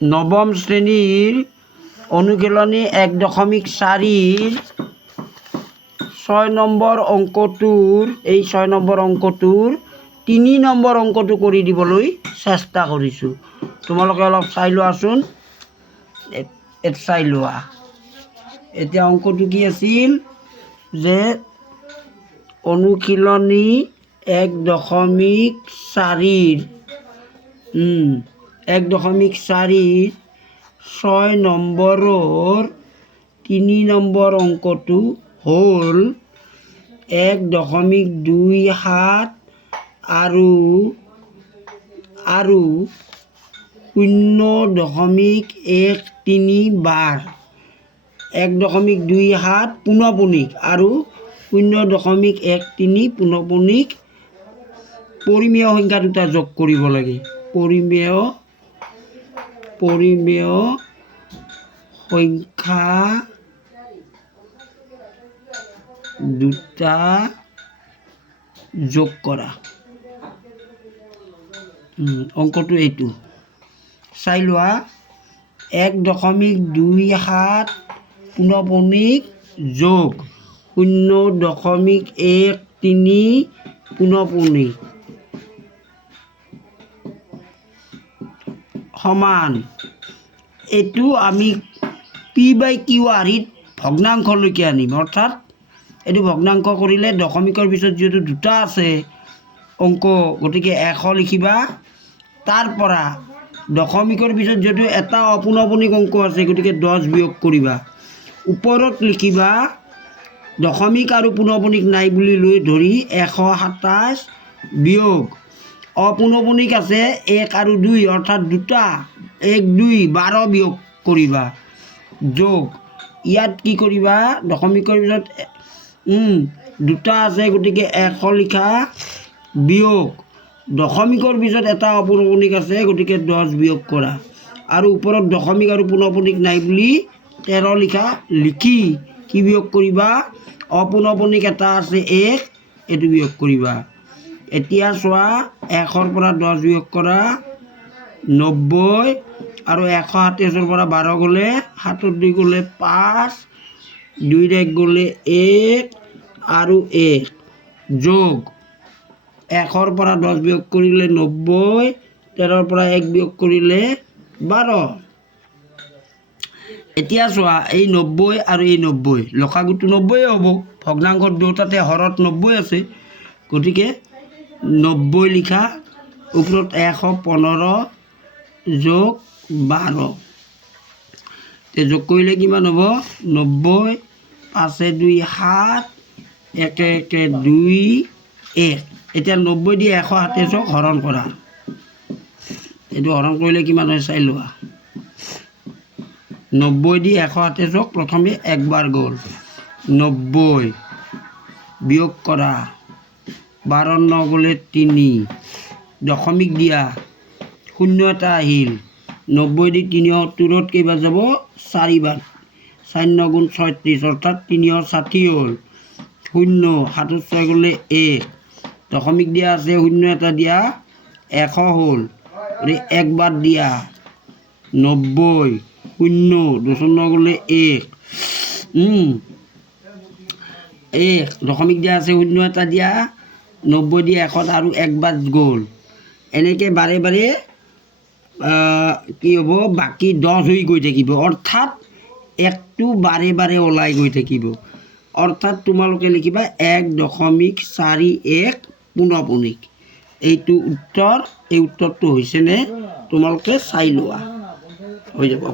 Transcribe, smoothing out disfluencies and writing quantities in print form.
নবম শ্ৰেণীৰ অনুশীলনী 1.4 6 নম্বৰ অংকটোৰ এই 6 নম্বৰ অংকটোৰ 3 নম্বৰ অংকটো কৰি দিবলৈ চেষ্টা কৰিছোঁ। তোমালোকে অলপ চাই লোৱাচোন, চাই লোৱা। এতিয়া অংকটো কি আছিল যে অনুশীলনী 1.4 1.4 6 নম্বৰৰ 3 নম্বৰ অংকটো হ'ল 1.27 আৰু 0.13 বাৰ 1.27 পুনঃপুনিক আৰু 0.13 পুনঃপুনিক পৰিমেয় সংখ্যা দুটা যোগ কৰিব লাগে। পৰিমেয় সংখ্যা দুটা যোগ কৰা। অংকটো এইটো চাই লোৱা। 1.27 পুনঃপুনিক যোগ 0.13 পুনঃপুনিক সমান এইটো আমি p/q আৰ্হিত ভগ্নাংশলৈকে আনিম। অৰ্থাৎ এইটো ভগ্নাংশ কৰিলে দশমিকৰ পিছত যিহেতু দুটা আছে অংক, গতিকে 100 লিখিবা। তাৰ পৰা দশমিকৰ পিছত যিহেতু এটা অপুনঃপুনিক অংক আছে, গতিকে 10 বিয়োগ কৰিবা। ওপৰত লিখিবা দশমিক আৰু পুনঃপুনিক নাই বুলি লৈ ধৰি 127 বিয়োগ অপুনঃপুনিক আছে 1 আৰু 2, অৰ্থাৎ দুটা 1 2 12 বিয়োগ কৰিবা। যোগ ইয়াত কি কৰিবা, দশমিকৰ পিছত দুটা আছে, গতিকে 100 লিখা বিয়োগ দশমিকৰ পিছত এটা অপুনঃপুনিক আছে, গতিকে 10 বিয়োগ কৰা। আৰু ওপৰত দশমিক আৰু পুনঃপুনিক নাই বুলি 13 লিখা। লিখি কি বিয়োগ কৰিবা, অপুনঃপুনিক এটা আছে 1, এইটো বিয়োগ কৰিবা। এতিয়া চোৱা 100ৰ পৰা 10 বিয়োগ কৰা 90 আৰু 127ৰ পৰা 12 গ'লে 7 2 গ'লে 5, 2 1 গ'লে 1 আৰু 1 যোগ 100ৰ পৰা 10 বিয়োগ কৰিলে 90, 13ৰ পৰা 1 বিয়োগ কৰিলে 12। এতিয়া চোৱা এই 90 আৰু এই 90 লসাগুটো 90 হ'ব। ভগ্নাংশৰ দুটাতে হৰত 90 আছে, গতিকে 90 লিখা। ওপৰত 115 যোগ 12 যোগ কৰিলে কিমান হ'ব, 90 5 2 7 1 1 2 1। এতিয়া 90 দি 127ক হৰণ কৰা। এইটো হৰণ কৰিলে কিমান হয় চাই লোৱা। 90 দি 127ক প্ৰথমে একবাৰ গ'ল, 90 বিয়োগ কৰা 12 9 গ'লে 3, দশমিক দিয়া 0 এটা আহিল। 90 দি 370ত কেইবাৰ যাব, 4 বাৰ। 4 9 গুণ 36, অৰ্থাৎ 360 হ'ল। 0 7 6 গ'লে 1, দশমিক দিয়া আছে 0 এটা দিয়া 100 হ'ল। একবাৰ দিয়া 90 0 2 9 গ'লে 1 দশমিক দিয়া আছে 0 এটা দিয়া 90 দি 100 আৰু একবাৰ গ'ল। এনেকৈ বাৰে বাৰে কি হ'ব, বাকী 10 হৈ গৈ থাকিব। অৰ্থাৎ 1টো বাৰে বাৰে ওলাই গৈ থাকিব। অৰ্থাৎ তোমালোকে লিখিবা 1.41 পুনঃপুনিক। এইটো উত্তৰ। এই উত্তৰটো হৈছেনে তোমালোকে চাই লোৱা, হৈ যাব।